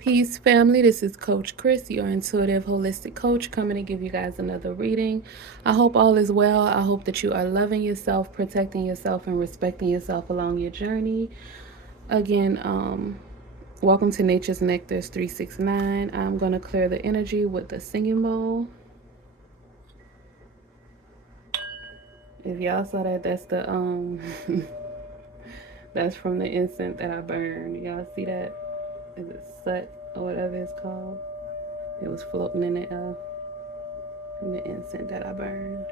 Peace, family. This is Coach Chris, your intuitive holistic coach, coming to give you guys another reading. I hope all is well. I hope that you are loving yourself, protecting yourself, and respecting yourself along your journey. Again, welcome to Nature's Nectars 369. I'm going to clear the energy with the singing bowl. If y'all saw that, that's the that's from the incense that I burned. Y'all see that? Is it sut or whatever it's called? It was floating in the incense that I burned.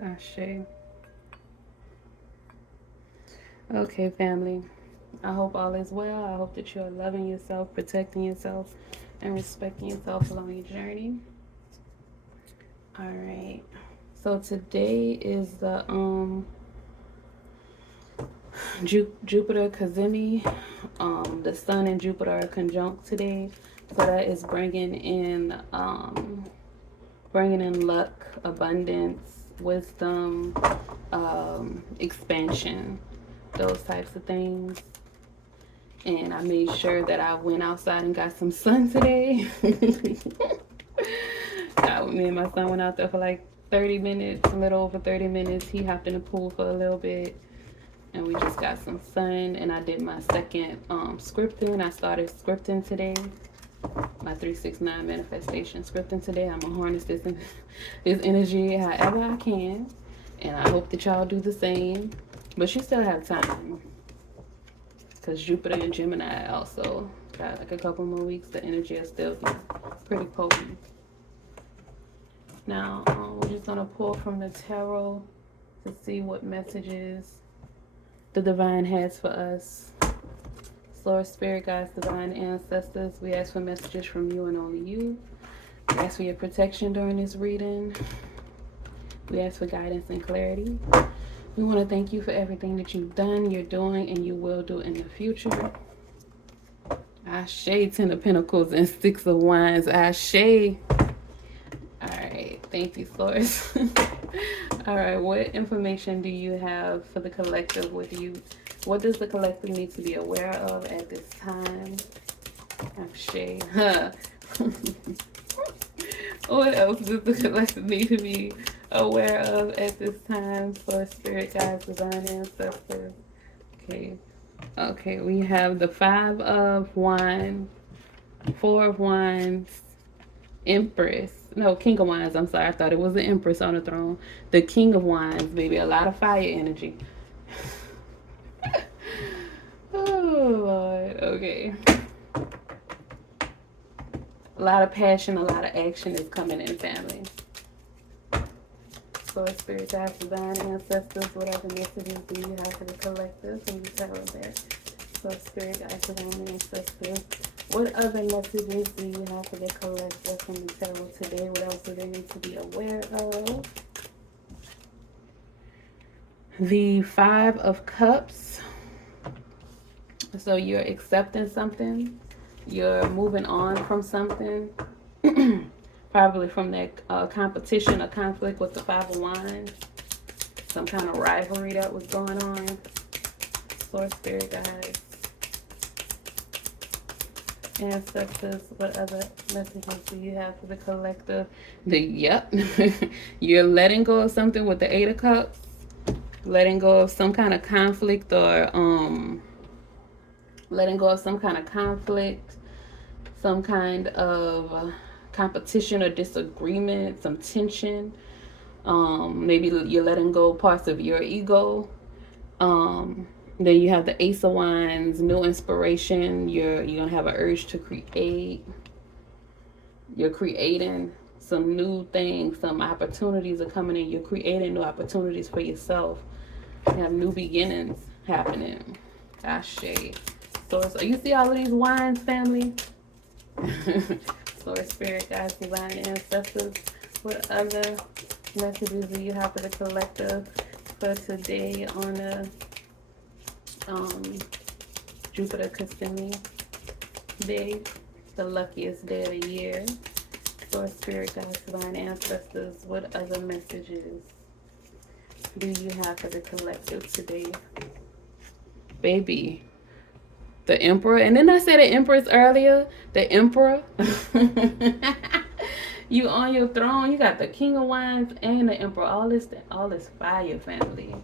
Ashe. Okay, family. I hope all is well. I hope that you are loving yourself, protecting yourself, and respecting yourself along your journey. All right. So today is the Jupiter Cazimi. The Sun and Jupiter are conjunct today, so that is bringing in luck, abundance, wisdom, expansion, those types of things. And I made sure that I went outside and got some sun today. Me and my son went out there for like 30 minutes, a little over 30 minutes. He hopped in the pool for a little bit, and we just got some sun. And I did my second scripting. I started scripting today, my 369 manifestation scripting today. I'm gonna harness this energy however I can, and I hope that y'all do the same. But you still have time, because Jupiter and Gemini also got like a couple more weeks. The energy will still be pretty potent. Now, we're just going to pull from the tarot to see what messages the divine has for us. Source, spirit guides, divine ancestors, we ask for messages from you and only you. We ask for your protection during this reading. We ask for guidance and clarity. We want to thank you for everything that you've done, you're doing, and you will do in the future. Ashe, Ten of Pentacles and Six of Wands. Ashe. Alright, thank you, Source. Alright, what information do you have for the collective with you? What does the collective need to be aware of at this time? Ashe. Huh. What else does the collective need to be aware of at this time? For spirit guides, divine ancestors. Okay, we have the Five of Wands, Four of Wands, Empress. No, King of Wands. I'm sorry. I thought it was the Empress on the throne. The King of Wands, baby. A lot of fire energy. Oh, Lord. Okay. A lot of passion, a lot of action is coming in, family. So, spirit guides, divine ancestors, whatever messages do you have for the collective? Can you tell us that? So, spirit guides, divine ancestors, what other messages do you have for the collective from the tarot today? What else do they need to be aware of? The Five of Cups. So you're accepting something. You're moving on from something. Probably from that competition or conflict with the Five of Wands. Some kind of rivalry that was going on. Source, spirit guides, ancestors, what other messages do you have for the collective? You're letting go of something with the Eight of Cups. Letting go of some kind of conflict, or letting go of some kind of conflict, some kind of competition or disagreement, some tension. Maybe you're letting go parts of your ego. Then you have the Ace of Wands, new inspiration. You're gonna have an urge to create. You're creating some new things. Some opportunities are coming in. You're creating new opportunities for yourself. You have new beginnings happening. Ashe. So you see all of these wands, family? Source, spirit guides, divine ancestors. What other messages do you have for the collective for today on the Jupiter Cazimi day, the luckiest day of the year? Source, spirit, guides, divine ancestors, what other messages do you have for the collective today? Baby, the Emperor. And then I said the Empress earlier. The Emperor. You on your throne. You got the King of Wands and the Emperor. All this fire, family.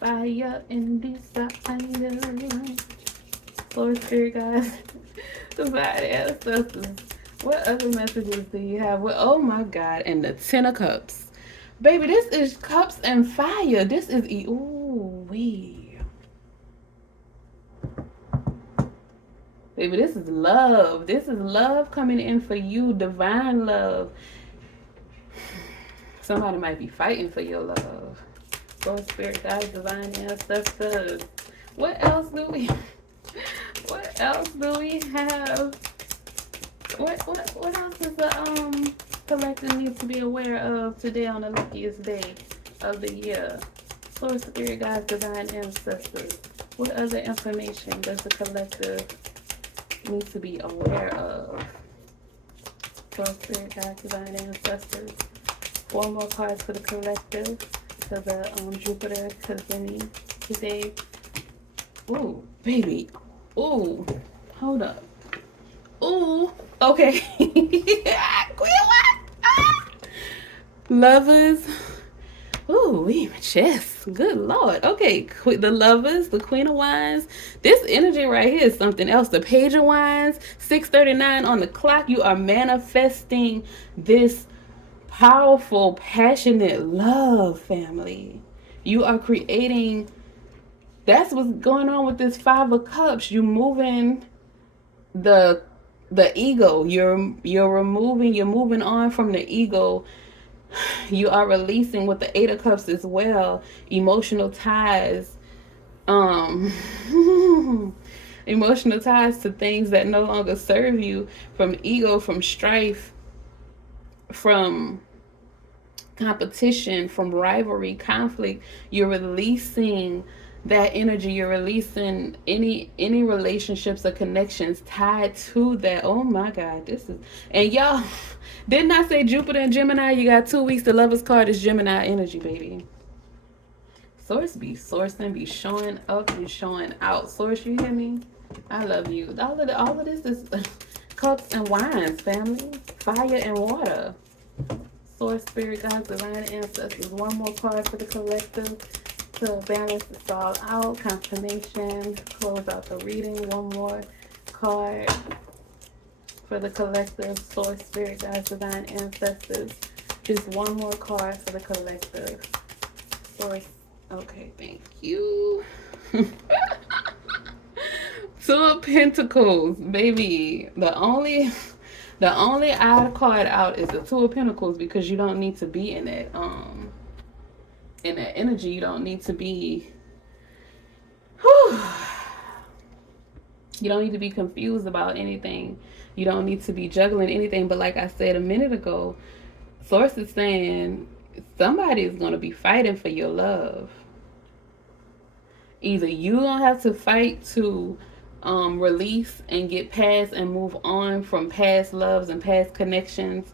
Fire in desire. Lord, spirit, guys. Divine ancestors. What other messages do you have? Well, oh my God. And the Ten of Cups. Baby, this is cups and fire. This is ooh wee. Baby, this is love. This is love coming in for you. Divine love. Somebody might be fighting for your love. Lord, spirit, guys, divine ancestors. What else do we have? What else does the collective need to be aware of today on the luckiest day of the year? Source, spirit, guides, divine ancestors. What other information does the collective need to be aware of? Source, spirit, guides, divine ancestors. 4 more cards for the collective. For the Jupiter Cazimi today. Ooh, baby. Ooh, hold up. Ooh, okay. Lovers. Ooh, my chest. Good Lord. Okay, the Lovers, the Queen of Wands. This energy right here is something else. The Page of Wands, 6:39 on the clock. You are manifesting this powerful, passionate love, family. You are creating. That's what's going on with this 5 of Cups. You moving the ego. You're moving on from the ego. You are releasing with the 8 of Cups as well. Emotional ties. Emotional ties to things that no longer serve you, from ego, from strife, from competition, from rivalry, conflict. You're releasing that energy. You're releasing any relationships or connections tied to that. Oh my God, this is, and y'all, didn't I say Jupiter and Gemini? You got 2 weeks. The Lover's card is Gemini energy, baby. Source be sourcing, be showing up and showing out. Source, you hear me? I love you. All of this is cups and wines, family. Fire and water. Source, spirit, guides, divine ancestors. 1 more card for the collective to balance this all out. Confirmation. Close out the reading. 1 more card for the collective. Source, spirit, guides, divine ancestors. Just 1 more card for the collective. Source. Okay, thank you. 2 of Pentacles, baby. The only odd card out is the 2 of Pentacles, because you don't need to be in that energy. You don't need to be you don't need to be confused about anything. You don't need to be juggling anything. But like I said a minute ago, Source is saying somebody is going to be fighting for your love. Either you gonna have to fight to release and get past and move on from past loves and past connections,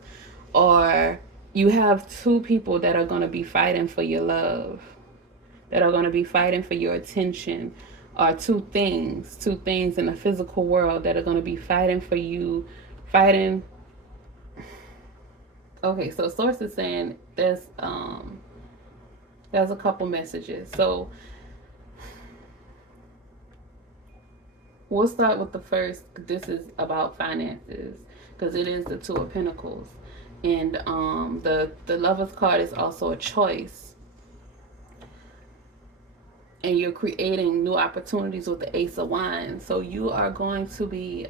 or you have 2 people that are going to be fighting for your love, that are going to be fighting for your attention, or 2 things in the physical world that are going to be fighting for you, fighting. Okay, so Source is saying there's a couple messages. So we'll start with the first. This is about finances, because it is the 2 of Pentacles. And the Lover's card is also a choice. And you're creating new opportunities with the Ace of Wands. So you are going to be,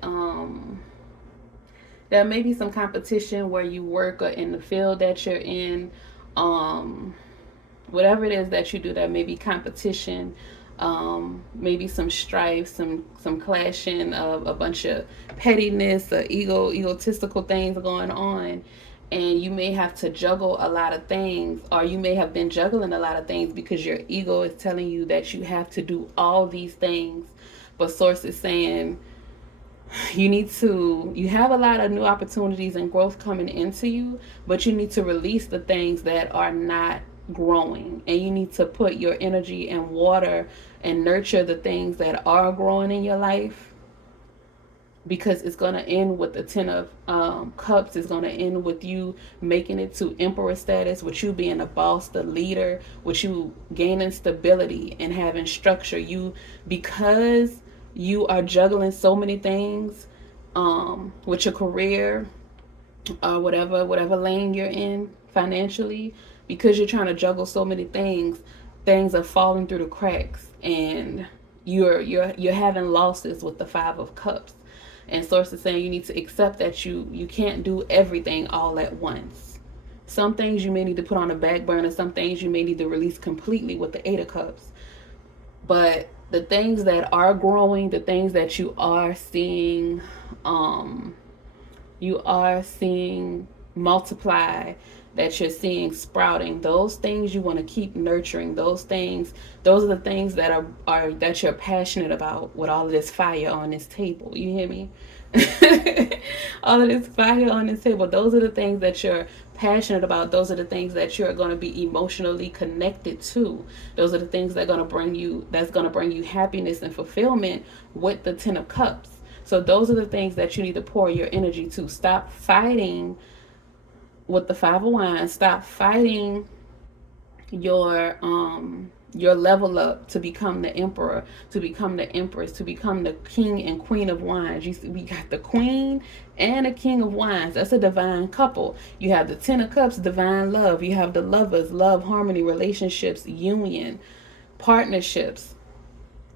there may be some competition where you work or in the field that you're in. Whatever it is that you do, there may be competition. Maybe some strife, some clashing of a bunch of pettiness, egotistical things going on, and you may have to juggle a lot of things, or you may have been juggling a lot of things because your ego is telling you that you have to do all these things. But Source is saying you have a lot of new opportunities and growth coming into you, but you need to release the things that are not growing, and you need to put your energy and water and nurture the things that are growing in your life, because it's going to end with the 10 of cups. It's going to end with you making it to emperor status, with you being a boss, the leader, with you gaining stability and having structure. You, because you are juggling so many things with your career, or whatever lane you're in financially, because you're trying to juggle so many things are falling through the cracks, and you're having losses with the 5 of cups. And source is saying you need to accept that you can't do everything all at once. Some things you may need to put on the back burner, some things you may need to release completely with the 8 of cups. But the things that are growing, the things that you are seeing multiply, that you're seeing sprouting, those things you want to keep nurturing. Those are the things that are that you're passionate about, with all of this fire on this table. You hear me? All of this fire on this table, those are the things that you're passionate about. Those are the things that you're going to be emotionally connected to. Those are the things that are going to bring you happiness and fulfillment with the 10 of cups. So those are the things that you need to pour your energy to. Stop fighting with the 5 of wands. Stop fighting your level up to become the emperor, to become the empress, to become the king and queen of wands. We got the queen and the king of wands. That's a divine couple. You have the 10 of cups, divine love. You have the lovers, love, harmony, relationships, union, partnerships.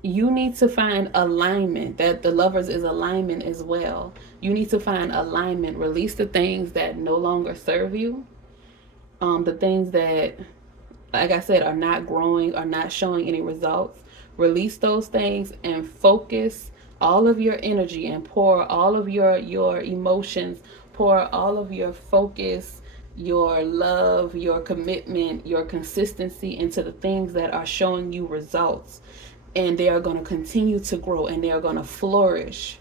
You need to find alignment. That the lovers is alignment as well. You need to find alignment. Release the things that no longer serve you. The things that, like I said, are not growing, are not showing any results. Release those things and focus all of your energy and pour all of your emotions, pour all of your focus, your love, your commitment, your consistency into the things that are showing you results. And they are going to continue to grow, and they are going to flourish.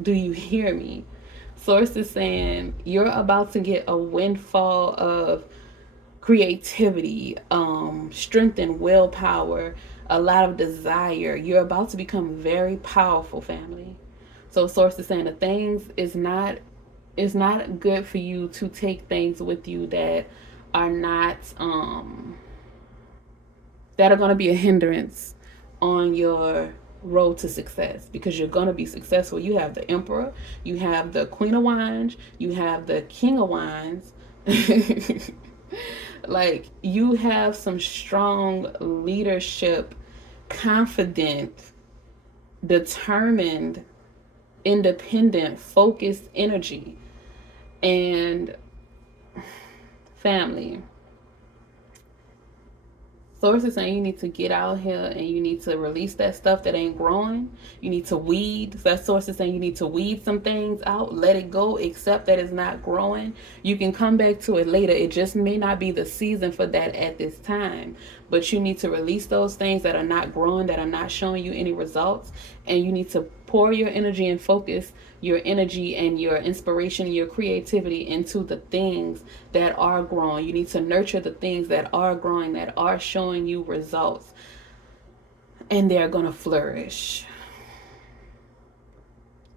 Do you hear me? Source is saying you're about to get a windfall of creativity, strength and willpower, a lot of desire. You're about to become very powerful, family. So source is saying the things is not good for you to take things with you that are not that are going to be a hindrance on your road to success, because you're going to be successful. You have the emperor, you have the queen of wands, you have the king of wands. Like, you have some strong leadership, confident, determined, independent, focused energy. And family, source is saying you need to get out here and you need to release that stuff that ain't growing. You need to weed. So that source is saying you need to weed some things out, let it go, accept that it's not growing. You can come back to it later. It just may not be the season for that at this time. But you need to release those things that are not growing, that are not showing you any results. And you need to pour your energy and focus your energy and your inspiration, your creativity into the things that are growing. You need to nurture the things that are growing, that are showing you results, and they're going to flourish.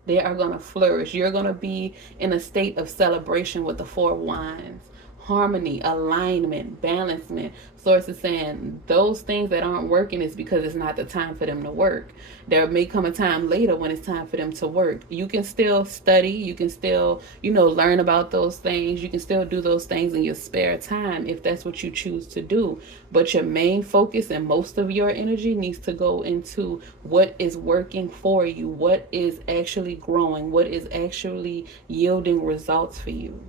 They are going to flourish. You're going to be in a state of celebration with the 4 of wands. Harmony, alignment, balancement. Source is saying those things that aren't working is because it's not the time for them to work. There may come a time later when it's time for them to work. You can still study. You can still, learn about those things. You can still do those things in your spare time if that's what you choose to do. But your main focus and most of your energy needs to go into what is working for you, what is actually growing, what is actually yielding results for you.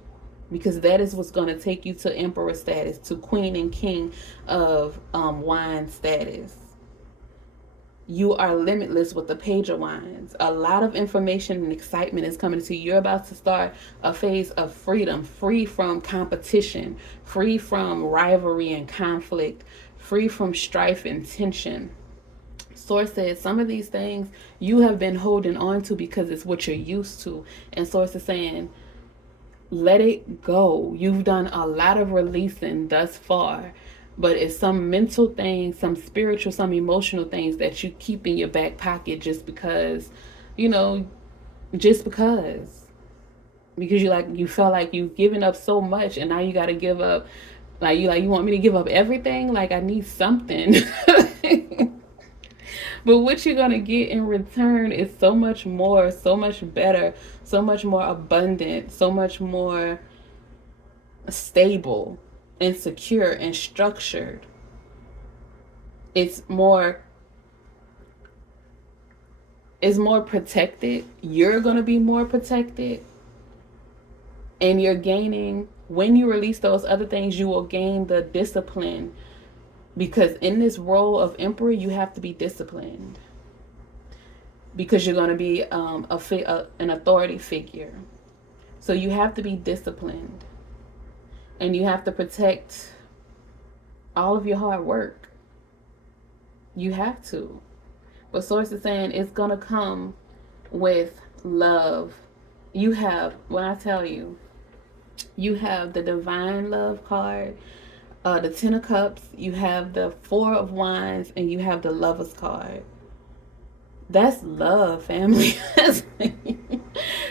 Because that is what's going to take you to emperor status, to queen and king of wine status. You are limitless with the page of wands. A lot of information and excitement is coming to you. You're about to start a phase of freedom, free from competition, free from rivalry and conflict, free from strife and tension. Source says some of these things you have been holding on to because it's what you're used to. And Source is saying, let it go. You've done a lot of releasing thus far, but it's some mental things, some spiritual, some emotional things that you keep in your back pocket just because, you know, just because you felt like you've given up so much and now you got to give up. You want me to give up everything? Like, I need something. But what you're going to get in return is so much more, so much better, so much more abundant, so much more stable and secure and structured. It's more protected. You're going to be more protected. And you're gaining, when you release those other things, you will gain the discipline. Because in this role of emperor, you have to be disciplined. Because you're going to be an authority figure. So you have to be disciplined. And you have to protect all of your hard work. You have to. But Source is saying it's going to come with love. You have, when I tell you, you have the Divine Love card, the Ten of Cups, you have the Four of Wands, and you have the Lover's card. That's love, family.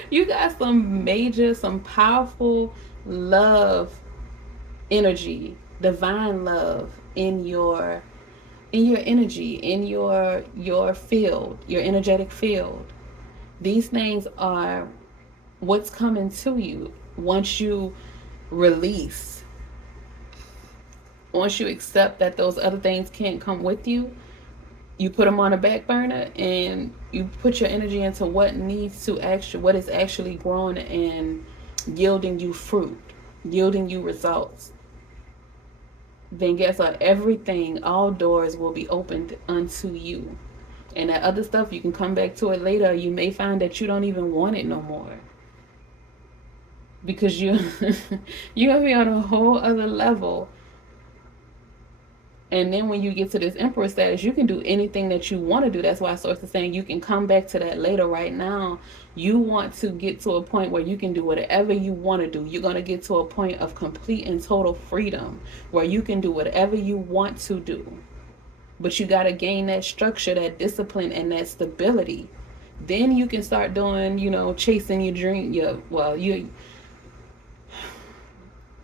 You got some powerful love energy, divine love in your energy, in your field, your energetic field. These things are what's coming to you once you release. Once you accept that those other things can't come with you, you put them on a back burner and you put your energy into what is actually growing and yielding you fruit, yielding you results. Then guess what? Everything, all doors will be opened unto you. And that other stuff, you can come back to it later. You may find that you don't even want it no more. Because you're going to be on a whole other level. And then when you get to this emperor status, you can do anything that you want to do. That's why Source is saying you can come back to that later. Right now, you want to get to a point where you can do whatever you want to do. You're going to get to a point of complete and total freedom where you can do whatever you want to do. But you got to gain that structure, that discipline, and that stability. Then you can start doing, chasing your dream. You're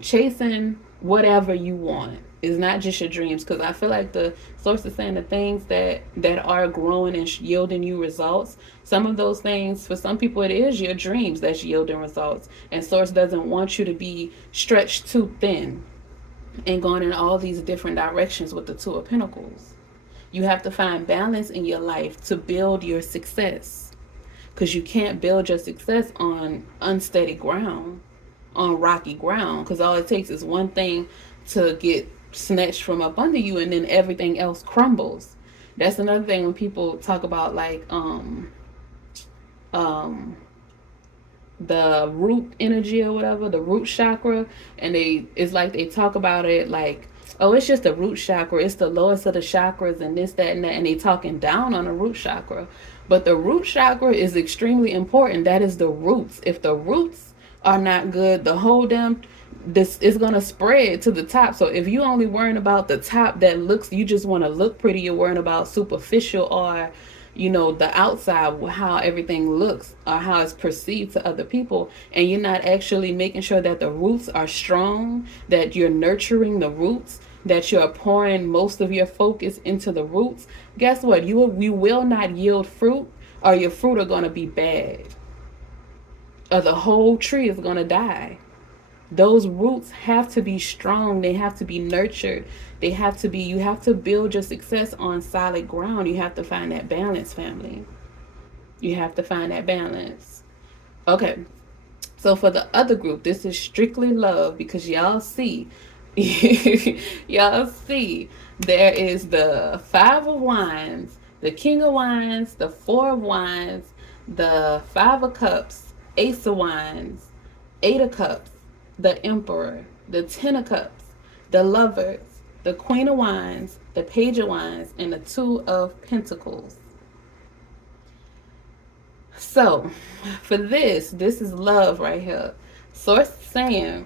chasing whatever you want. It's not just your dreams, because I feel like the Source is saying the things that are growing and yielding you results. Some of those things, for some people, it is your dreams that's yielding results. And Source doesn't want you to be stretched too thin and going in all these different directions with the Two of Pentacles. You have to find balance in your life to build your success, because you can't build your success on unsteady ground, on rocky ground, because all it takes is one thing to get snatched from up under you and then everything else crumbles. That's another thing when people talk about the root energy or whatever, the root chakra, and it's like they talk about it like, oh, it's just the root chakra, it's the lowest of the chakras and this, that, and that, and they talking down on the root chakra. But the root chakra is extremely important. That is the roots. If the roots are not good, the whole damn this is going to spread to the top. So if you only worrying about the top that looks, you just want to look pretty, you're worrying about superficial or the outside, how everything looks or how it's perceived to other people, and you're not actually making sure that the roots are strong, that you're nurturing the roots, that you're pouring most of your focus into the roots, guess what? You will not yield fruit, or your fruit are going to be bad, or the whole tree is going to die. Those roots have to be strong. They have to be nurtured. You have to build your success on solid ground. You have to find that balance, family. You have to find that balance. Okay. So for the other group, this is strictly love, because y'all see, there is the Five of Wands, the King of Wands, the Four of Wands, the Five of Cups, Ace of Wands, Eight of Cups, the Emperor, the Ten of Cups, the Lovers, the Queen of Wands, the Page of Wands, and the Two of Pentacles. So, for this is love right here. Source is saying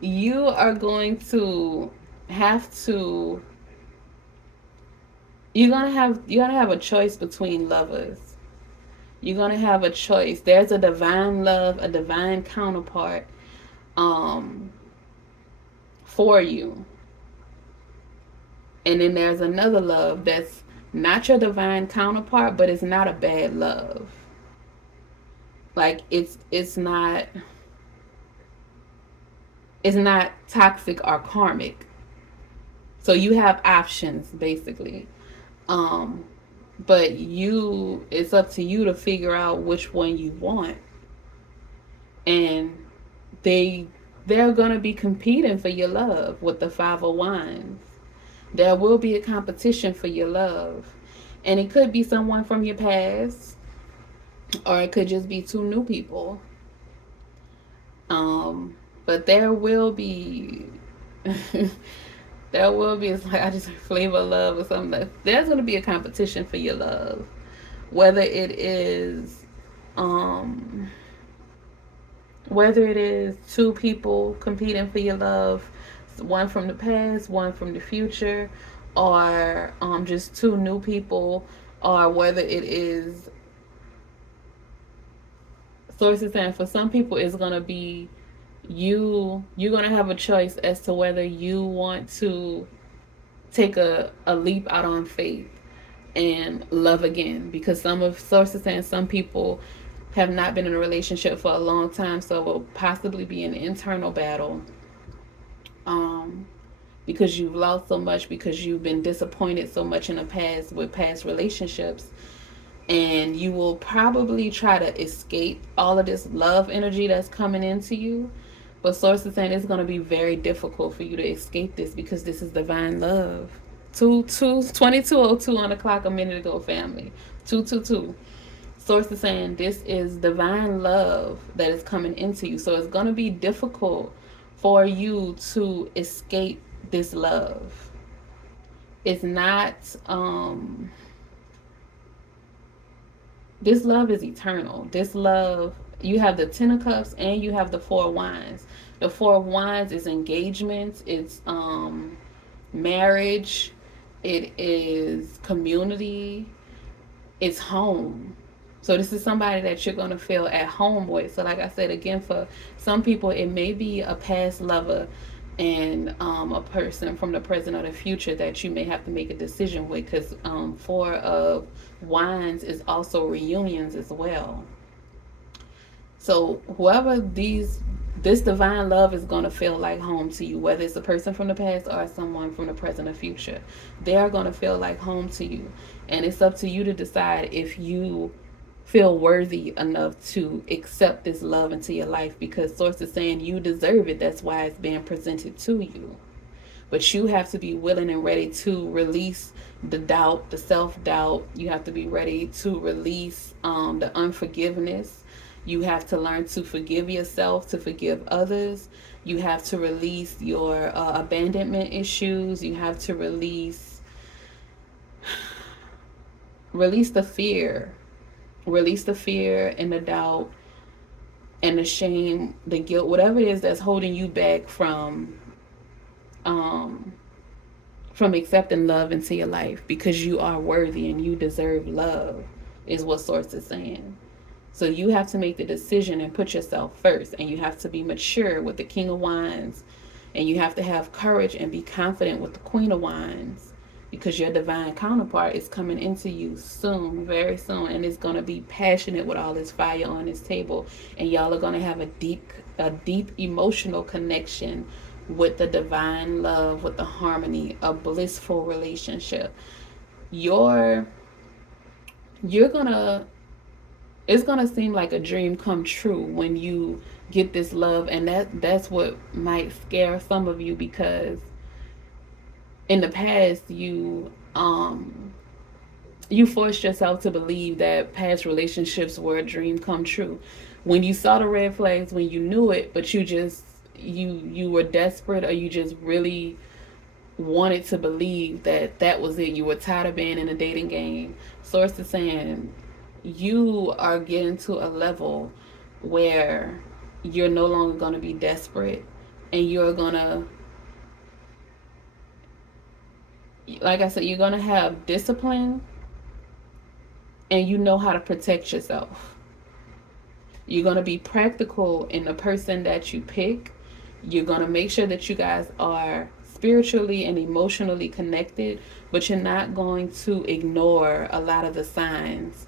you are going to have to you're gonna have a choice between lovers. You're gonna have a choice. There's a divine love, a divine counterpart um for you. And then there's another love that's not your divine counterpart, but it's not a bad love. Like it's not toxic or karmic. So you have options basically. Um but it's up to you to figure out which one you want. And they're going to be competing for your love with the Five of Wands. There will be a competition for your love. And it could be someone from your past, or it could just be two new people. But there will be there will be, it's like I just flavor of love or something. There's going to be a competition for your love. Whether it is two people competing for your love, one from the past, one from the future, or just two new people, or whether it is, sources saying for some people it's gonna be you're gonna have a choice as to whether you want to take a leap out on faith and love again, because some of sources saying some people have not been in a relationship for a long time, so it will possibly be an internal battle because you've lost so much, because you've been disappointed so much in the past with past relationships, and you will probably try to escape all of this love energy that's coming into you. But sources saying it's going to be very difficult for you to escape this, because this is divine love. 22:02 on the clock a minute ago, family. 222. Source is saying this is divine love that is coming into you. So it's going to be difficult for you to escape this love. It's not, this love is eternal. This love, you have the Ten of Cups and you have the Four of Wands. The Four of Wands is engagement, it's marriage, it is community, it's home. So this is somebody that you're going to feel at home with. So like I said, again, for some people, it may be a past lover and a person from the present or the future that you may have to make a decision with, because Four of Wands is also reunions as well. So whoever this divine love is going to feel like home to you, whether it's a person from the past or someone from the present or future, they are going to feel like home to you. And it's up to you to decide if you feel worthy enough to accept this love into your life, because source is saying you deserve it. That's why it's being presented to you. But you have to be willing and ready to release the doubt, the self-doubt. You have to be ready to release the unforgiveness. You have to learn to forgive yourself, to forgive others. You have to release your abandonment issues. You have to release the fear. Release the fear and the doubt and the shame, the guilt, whatever it is that's holding you back from accepting love into your life, because you are worthy and you deserve love, is what source is saying. So you have to make the decision and put yourself first, and you have to be mature with the King of Wands, and you have to have courage and be confident with the Queen of Wands, because your divine counterpart is coming into you soon, very soon, and it's going to be passionate with all this fire on this table, and y'all are going to have a deep emotional connection with the divine love, with the harmony, a blissful relationship. It's gonna seem like a dream come true when you get this love, and that's what might scare some of you, because in the past you forced yourself to believe that past relationships were a dream come true. When you saw the red flags, when you knew it, but you just you were desperate, or you just really wanted to believe that that was it. You were tired of being in a dating game. Source is saying you are getting to a level where you're no longer going to be desperate, and you're going to, like I said, you're going to have discipline, and you know how to protect yourself. You're going to be practical in the person that you pick. You're going to make sure that you guys are spiritually and emotionally connected, but you're not going to ignore a lot of the signs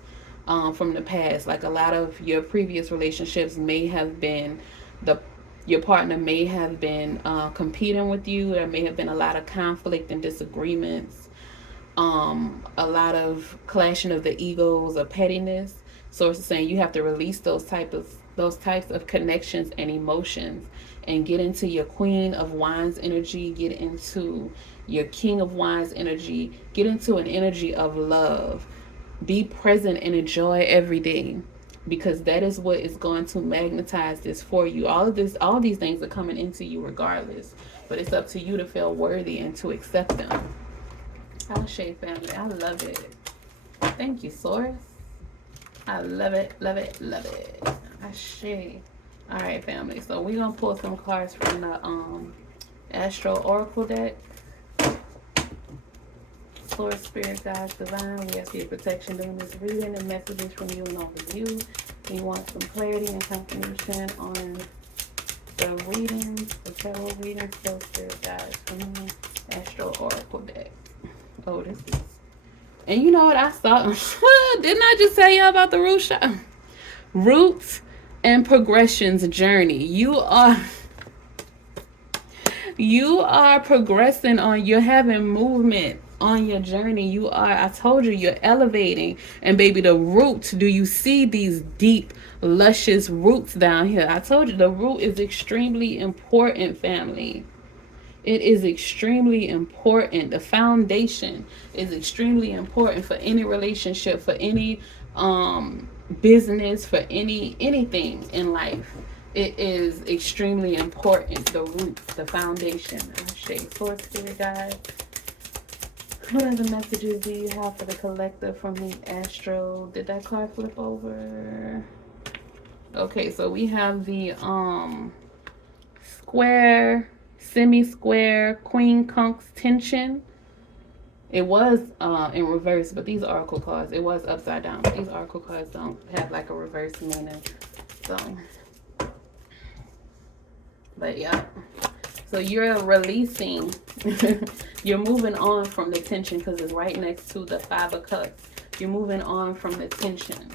from the past. Like, a lot of your previous relationships may have been your partner may have been competing with you. There may have been a lot of conflict and disagreements, a lot of clashing of the egos or pettiness. So it's saying you have to release those types of connections and emotions, and get into your Queen of Wands energy, get into your King of Wands energy, get into an energy of love. Be present and enjoy every day, because that is what is going to magnetize this for you. All these things are coming into you regardless, but it's up to you to feel worthy and to accept them. Ashe family, I love it. Thank you, Source. I love it, love it, love it. Ashe. All right, family. So we're gonna pull some cards from the Astro Oracle deck. Source, Spirit, Guides, Divine, we ask for your protection during this reading and messages from you and over you. We want some clarity and confirmation on the readings, the tarot readings. So, Spirit, Guides, from the Astro Oracle deck. Oh, this is. And you know what I saw? Didn't I just tell y'all about the root shot? Roots and progressions journey. You are progressing on, you're having movement on your journey. I told you, you're elevating. And baby, the roots, do you see these deep, luscious roots down here? I told you the root is extremely important, family. It is extremely important. The foundation is extremely important for any relationship, for any business, for anything in life. It is extremely important. The root, the foundation. Source, Spirit, Guide. What other messages do you have for the collective from the Astro? Did that card flip over? Okay, so we have the square, semi-square, Queen Conch's tension. It was in reverse, but these oracle cards, it was upside down. These oracle cards don't have like a reverse meaning. So, but yeah. So you're releasing, you're moving on from the tension, because it's right next to the Five of Cups. You're moving on from the tension.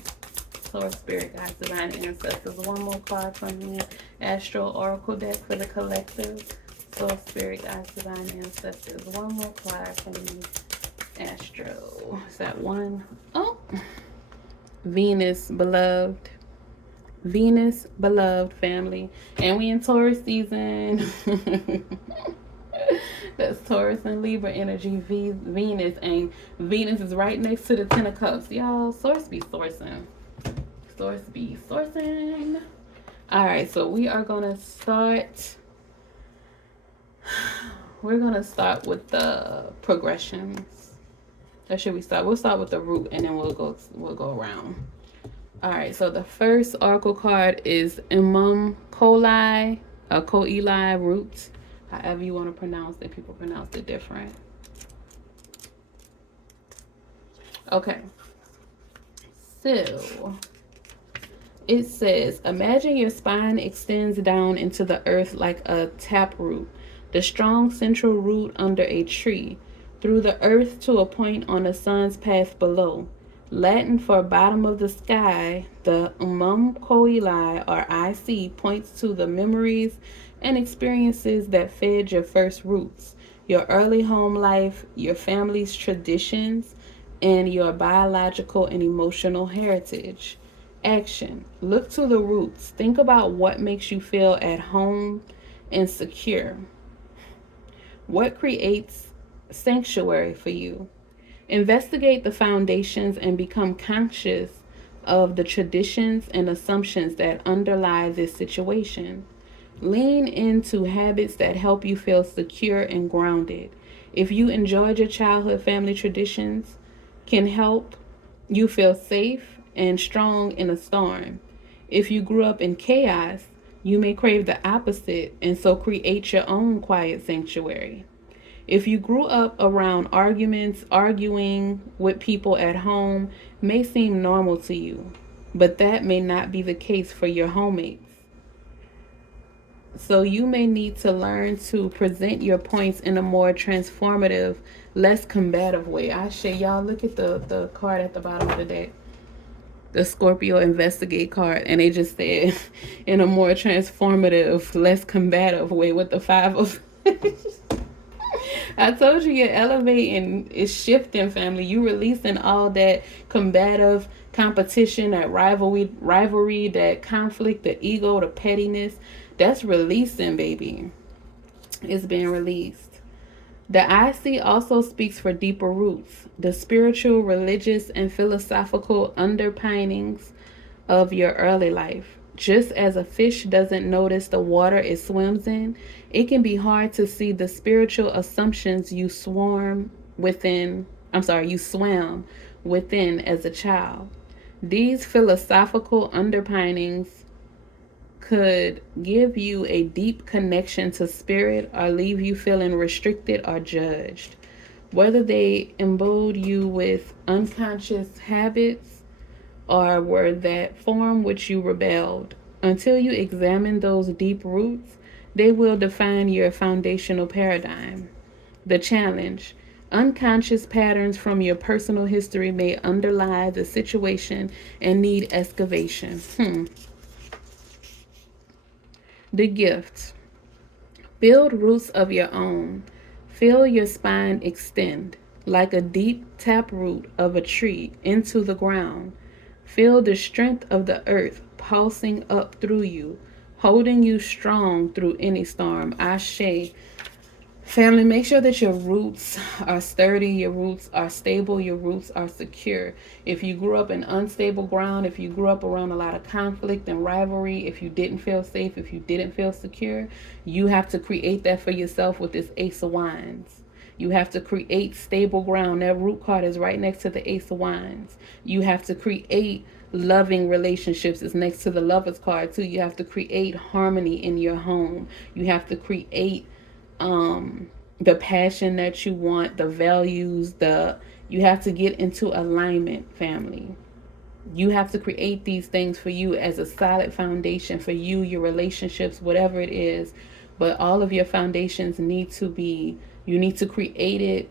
Source, Spirit, Guides, Divine Ancestors. One more card from the Astro Oracle deck for the collective. Source, Spirit, Guides, Divine Ancestors. One more card from the Astro. Is that one? Oh, Venus, beloved. Venus, beloved family. And we in Taurus season. That's Taurus and Libra energy. Venus. And Venus is right next to the Ten of Cups. Y'all, Source be sourcing. Source be sourcing. Alright, so we are going to start. We're going to start with the progressions. Or should we start? We'll start with the root, and then we'll go around. All right, so the first oracle card is Imam Coli, Coeli root. However you want to pronounce it, people pronounce it different. Okay, so it says, imagine your spine extends down into the earth like a taproot, the strong central root under a tree, through the earth to a point on the sun's path below. Latin for bottom of the sky, the Coeli or IC points to the memories and experiences that fed your first roots, your early home life, your family's traditions, and your biological and emotional heritage. Action. Look to the roots. Think about what makes you feel at home and secure. What creates sanctuary for you? Investigate the foundations and become conscious of the traditions and assumptions that underlie this situation. Lean into habits that help you feel secure and grounded. If you enjoyed your childhood family traditions, can help you feel safe and strong in a storm. If you grew up in chaos, you may crave the opposite and so create your own quiet sanctuary. If you grew up around arguments, arguing with people at home may seem normal to you, but that may not be the case for your homemates. So you may need to learn to present your points in a more transformative, less combative way. I share y'all look at the card at the bottom of the deck. The Scorpio Investigate card, and they just said in a more transformative, less combative way with the five of I told you you're elevating, it's shifting, family. You releasing all that combative competition, that rivalry, that conflict, the ego, the pettiness. That's releasing, baby. It's being released. The IC also speaks for deeper roots, the spiritual, religious, and philosophical underpinnings of your early life. Just as a fish doesn't notice the water it swims in, it can be hard to see the spiritual assumptions you swam within as a child. These philosophical underpinnings could give you a deep connection to spirit or leave you feeling restricted or judged. Whether they imbued you with unconscious habits or were that form which you rebelled. Until you examine those deep roots, they will define your foundational paradigm. The challenge: unconscious patterns from your personal history may underlie the situation and need excavation. The gift: build roots of your own. Feel your spine extend like a deep taproot of a tree into the ground. Feel the strength of the earth pulsing up through you, holding you strong through any storm. Ashe. Family, make sure that your roots are sturdy, your roots are stable, your roots are secure. If you grew up in unstable ground, if you grew up around a lot of conflict and rivalry, if you didn't feel safe, if you didn't feel secure, you have to create that for yourself with this Ace of Wands. You have to create stable ground. That root card is right next to the Ace of Wands. You have to create loving relationships. It's next to the Lover's card too. You have to create harmony in your home. You have to create the passion that you want, the values, you have to get into alignment, family. You have to create these things for you as a solid foundation for you, your relationships, whatever it is. But all of your foundations you need to create it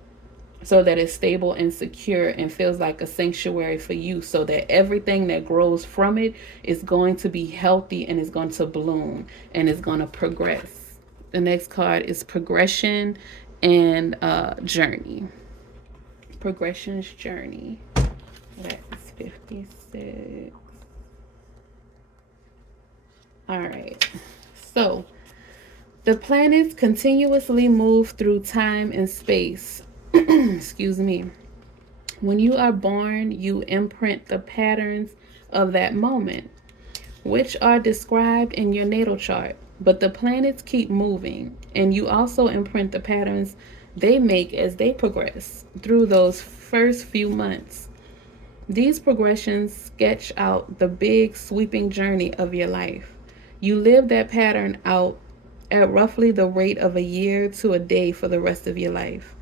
so that it's stable and secure and feels like a sanctuary for you, so that everything that grows from it is going to be healthy and is going to bloom and is going to progress. The next card is progression and journey. Progression's journey. That's 56. All right. So the planets continuously move through time and space. Excuse me. When you are born, you imprint the patterns of that moment, which are described in your natal chart. But the planets keep moving, and you also imprint the patterns they make as they progress through those first few months. These progressions sketch out the big sweeping journey of your life. You live that pattern out at roughly the rate of a year to a day for the rest of your life.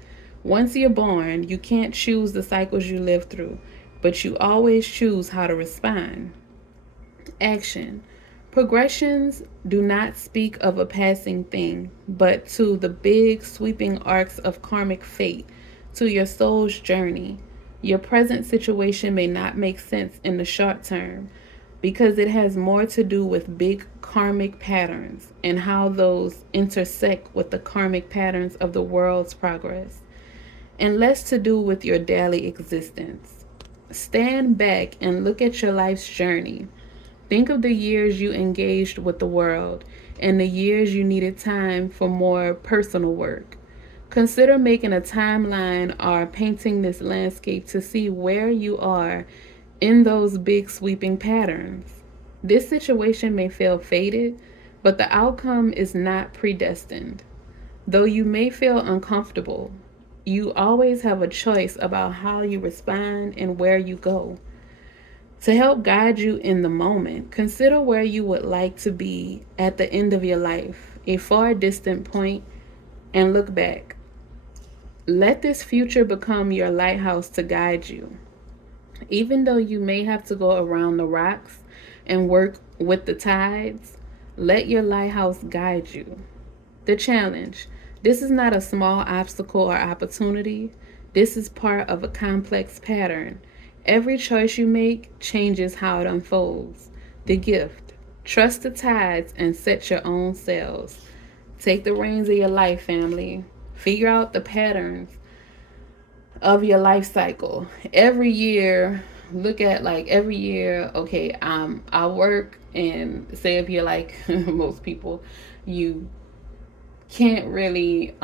Once you're born, you can't choose the cycles you live through, but you always choose how to respond. Action. Progressions do not speak of a passing thing, but to the big sweeping arcs of karmic fate, to your soul's journey. Your present situation may not make sense in the short term because it has more to do with big karmic patterns and how those intersect with the karmic patterns of the world's progress, and less to do with your daily existence. Stand back and look at your life's journey. Think of the years you engaged with the world and the years you needed time for more personal work. Consider making a timeline or painting this landscape to see where you are in those big sweeping patterns. This situation may feel fated, but the outcome is not predestined. Though you may feel uncomfortable, you always have a choice about how you respond and where you go. To help guide you in the moment, consider where you would like to be at the end of your life, a far distant point, and look back. Let this future become your lighthouse to guide you. Even though you may have to go around the rocks and work with the tides, let your lighthouse guide you. The challenge: this is not a small obstacle or opportunity. This is part of a complex pattern. Every choice you make changes how it unfolds. The gift: trust the tides and set your own sails. Take the reins of your life, family. Figure out the patterns of your life cycle. Every year, look at like every year, okay, I work, and say if you're like most people, you can't really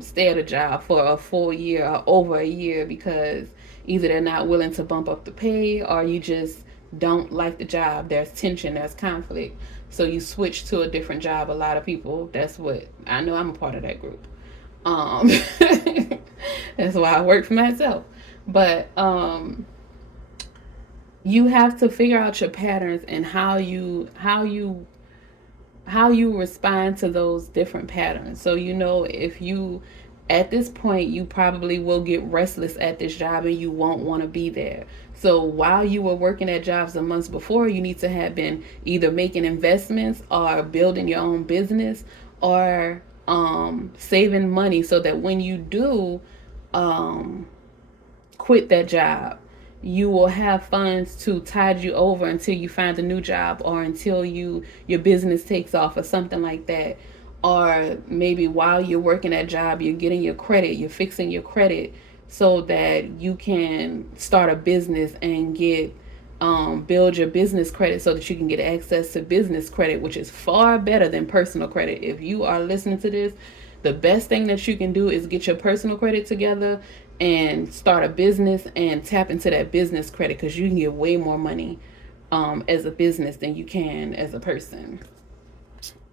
stay at a job for a full year or over a year because either they're not willing to bump up the pay or you just don't like the job. There's tension, there's conflict. So you switch to a different job. A lot of people, that's what I know. I'm a part of that group. Um, that's why I work for myself. But you have to figure out your patterns and how you respond to those different patterns. So if you at this point you probably will get restless at this job and you won't want to be there. So while you were working at jobs the months before, you need to have been either making investments or building your own business or saving money so that when you do quit that job, you will have funds to tide you over until you find a new job or until your business takes off or something like that. Or maybe while you're working that job, you're getting your credit, you're fixing your credit so that you can start a business and get build your business credit so that you can get access to business credit, which is far better than personal credit. If you are listening to this, the best thing that you can do is get your personal credit together and start a business and tap into that business credit, because you can get way more money as a business than you can as a person.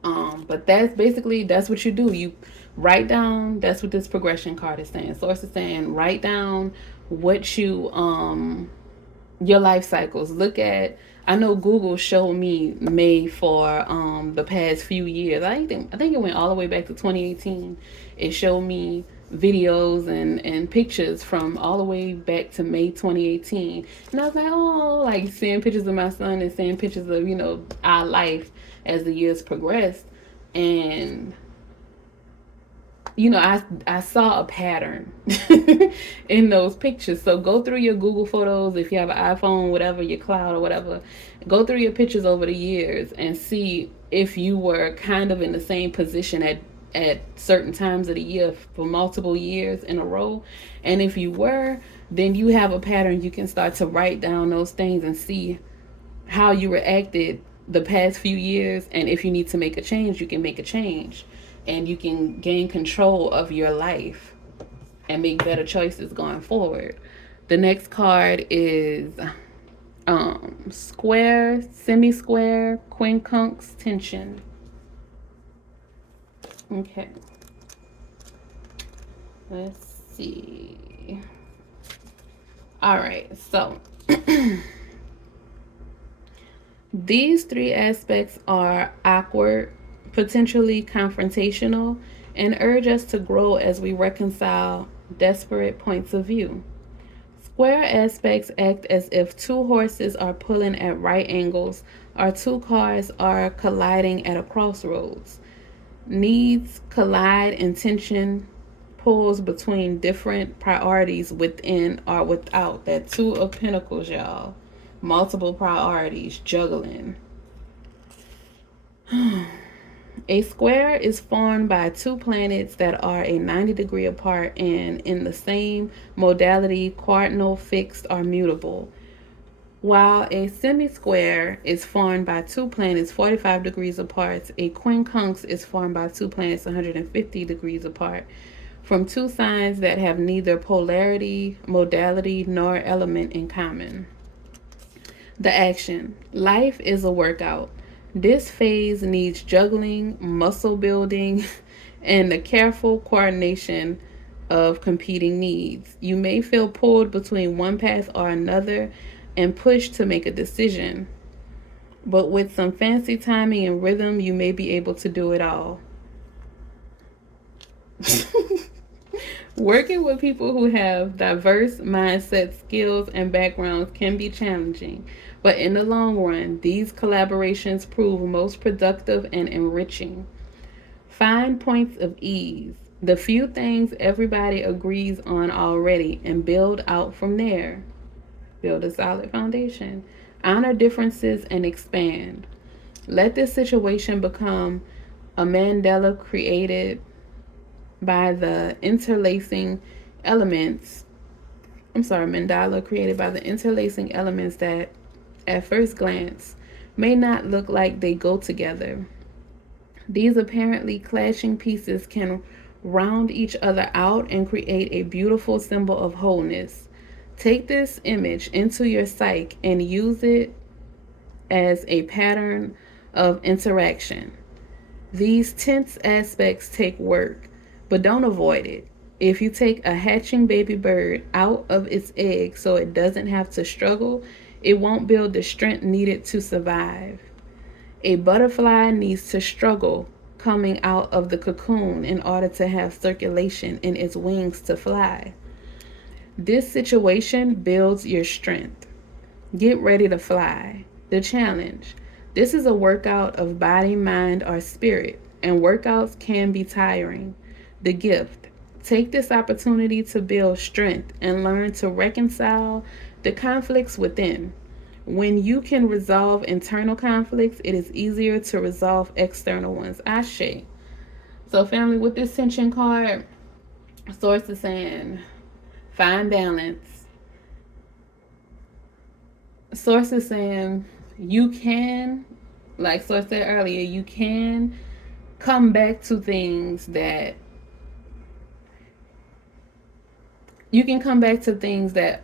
But that's what you do. You write down. That's what this progression card is saying. Source is saying write down what your life cycles. Look at, I know Google showed me May for the past few years. I think it went all the way back to 2018. It showed me videos and pictures from all the way back to May 2018. And I was like, oh, like seeing pictures of my son and seeing pictures of, our life as the years progressed. And I saw a pattern in those pictures. So go through your Google Photos, if you have an iPhone, whatever, your cloud or whatever. Go through your pictures over the years and see if you were kind of in the same position at certain times of the year for multiple years in a row. And if you were, then you have a pattern. You can start to write down those things and see how you reacted the past few years. And if you need to make a change, you can make a change. And you can gain control of your life and make better choices going forward. The next card is square, semi-square, quincunx tension. Okay. Let's see. All right. So these three aspects are awkward, potentially confrontational, and urge us to grow as we reconcile disparate points of view. Square aspects act as if two horses are pulling at right angles or two cars are colliding at a crossroads. Needs collide and tension pulls between different priorities within or without. That Two of Pentacles, y'all. Multiple priorities, juggling. A square is formed by two planets that are a 90-degree apart and in the same modality, cardinal, fixed, or mutable. While a semi-square is formed by two planets 45 degrees apart, a quincunx is formed by two planets 150 degrees apart from two signs that have neither polarity, modality, nor element in common. The action. Life is a workout. This phase needs juggling, muscle building, and the careful coordination of competing needs. You may feel pulled between one path or another and pushed to make a decision. But with some fancy timing and rhythm, you may be able to do it all. Working with people who have diverse mindsets, skills, and backgrounds can be challenging, but in the long run, these collaborations prove most productive and enriching. Find points of ease, the few things everybody agrees on already, and build out from there. Build a solid foundation. Honor differences and expand. Let this situation become a mandala created by the interlacing elements. Mandala created by the interlacing elements that, at first glance, may not look like they go together. These apparently clashing pieces can round each other out and create a beautiful symbol of wholeness. Take this image into your psyche and use it as a pattern of interaction. These tense aspects take work, but don't avoid it. If you take a hatching baby bird out of its egg so it doesn't have to struggle, it won't build the strength needed to survive. A butterfly needs to struggle coming out of the cocoon in order to have circulation in its wings to fly. This situation builds your strength. Get ready to fly. The challenge. This is a workout of body, mind, or spirit, and workouts can be tiring. The gift. Take this opportunity to build strength and learn to reconcile the conflicts within. When you can resolve internal conflicts, it is easier to resolve external ones. Ashe. So, family, with this tension card, Source is saying, find balance. Source is saying, you can, like Source said earlier, you can come back to things that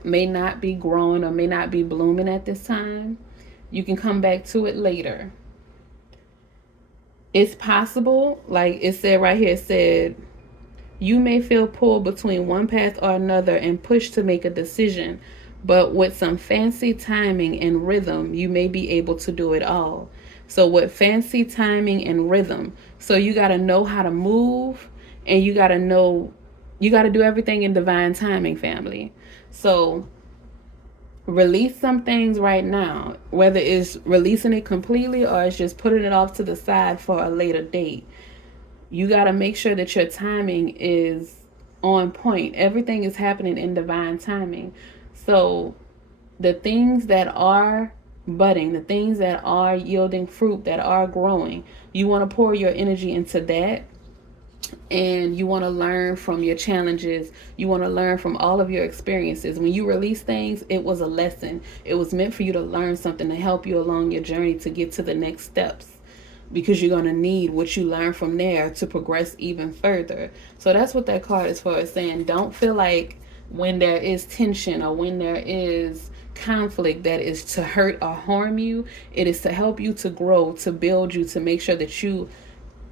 may not be growing or may not be blooming at this time. You can come back to it later. It's possible, like it said right here, it said, you may feel pulled between one path or another and pushed to make a decision, but with some fancy timing and rhythm, you may be able to do it all. So with fancy timing and rhythm, so you got to know how to move, and you got to do everything in divine timing, family. So release some things right now, whether it's releasing it completely or it's just putting it off to the side for a later date. You got to make sure that your timing is on point. Everything is happening in divine timing. So the things that are budding, the things that are yielding fruit, that are growing, you want to pour your energy into that. And you want to learn from your challenges. You want to learn from all of your experiences. When you release things, it was a lesson. It was meant for you to learn something to help you along your journey to get to the next steps, because you're going to need what you learn from there to progress even further. So that's what that card is for. It's saying, don't feel like when there is tension or when there is conflict that is to hurt or harm you. It is to help you to grow, to build you, to make sure that you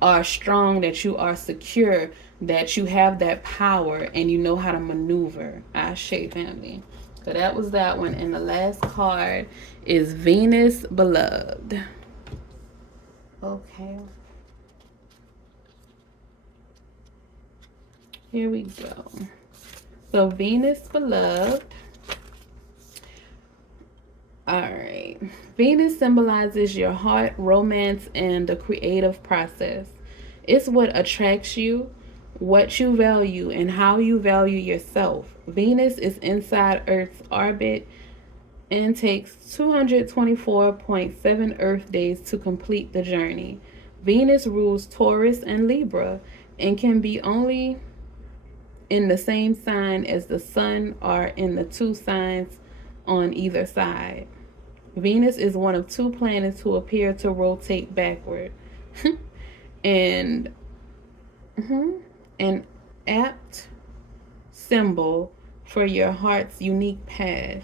are strong, that you are secure, that you have that power, and you know how to maneuver. Ashe, family. So that was that one. And the last card is Venus Beloved. Okay. Here we go. So Venus Beloved. All right. Venus symbolizes your heart, romance, and the creative process. It's what attracts you, what you value, and how you value yourself. Venus is inside Earth's orbit and takes 224.7 Earth days to complete the journey. Venus rules Taurus and Libra and can be only in the same sign as the sun or in the two signs on either side. Venus is one of two planets who appear to rotate backward. and an apt symbol for your heart's unique path.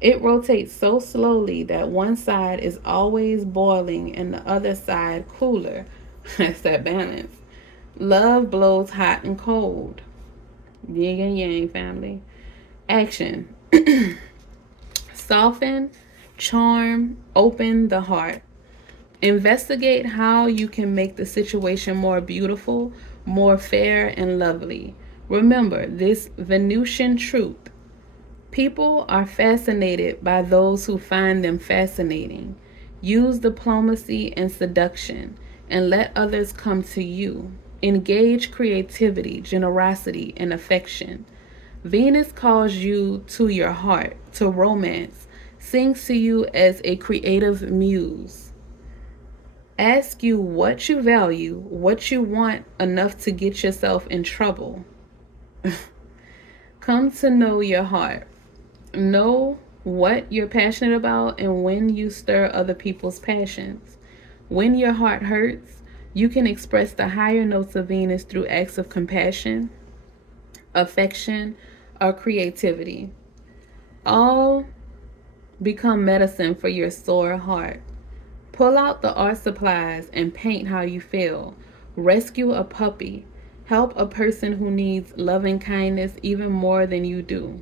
It rotates so slowly that one side is always boiling and the other side cooler. That's that balance. Love blows hot and cold. Yin and yang, family. Action. Soften, charm, open the heart. Investigate how you can make the situation more beautiful, more fair, and lovely. Remember this Venusian truth: people are fascinated by those who find them fascinating. Use diplomacy and seduction and let others come to you. Engage creativity, generosity, and affection. Venus calls you to your heart, to romance, sings to you as a creative muse. Ask you what you value, what you want enough to get yourself in trouble. Come to know your heart. Know what you're passionate about and when you stir other people's passions. When your heart hurts, you can express the higher notes of Venus through acts of compassion, affection, or creativity. All become medicine for your sore heart. Pull out the art supplies and paint how you feel. Rescue a puppy. Help a person who needs loving kindness even more than you do.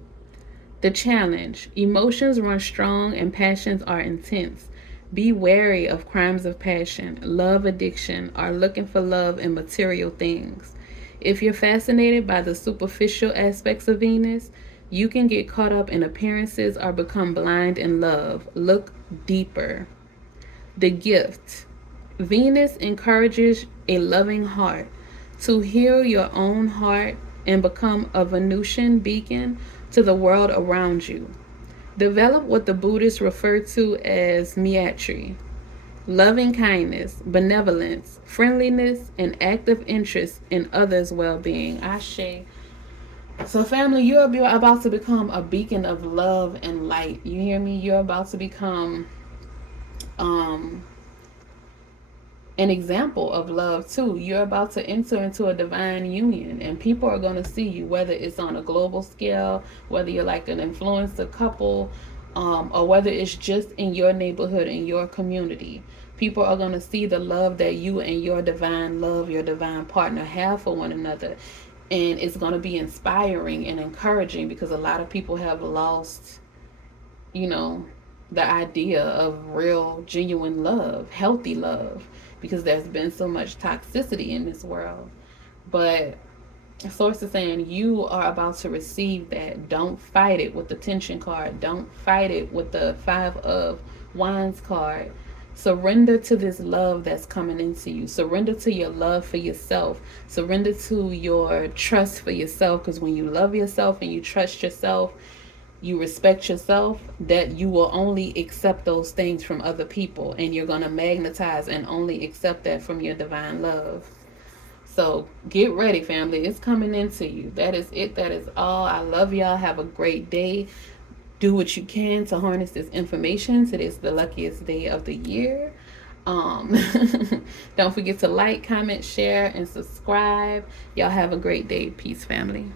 The challenge: emotions run strong and passions are intense. Be wary of crimes of passion, love addiction, or looking for love in material things. If you're fascinated by the superficial aspects of Venus, you can get caught up in appearances or become blind in love. Look deeper. The gift: Venus encourages a loving heart. To heal your own heart and become a Venusian beacon to the world around you. Develop what the Buddhists refer to as Maitri: loving kindness, benevolence, friendliness, and active interest in others' well being. Ashe. So, family, you're about to become a beacon of love and light. You hear me? You're about to become um, an example of love too. You're about to enter into a divine union, and people are going to see you, whether it's on a global scale, whether you're like an influencer couple, or whether it's just in your neighborhood, in your community. People are going to see the love that you and your divine love, your divine partner have for one another. And it's going to be inspiring and encouraging, because a lot of people have lost, you know, the idea of real, genuine love, healthy love, because there's been so much toxicity in this world. But Source is saying you are about to receive that. Don't fight it with the tension card. Don't fight it with the 5 of Wands card. Surrender to this love that's coming into you. Surrender to your love for yourself. Surrender to your trust for yourself, because when you love yourself and you trust yourself, you respect yourself, that you will only accept those things from other people, and you're going to magnetize and only accept that from your divine love. So get ready, family. It's coming into you. That is it. That is all. I love y'all. Have a great day. Do what you can to harness this information. Today's the luckiest day of the year. Don't forget to like, comment, share, and subscribe. Y'all have a great day. Peace, family.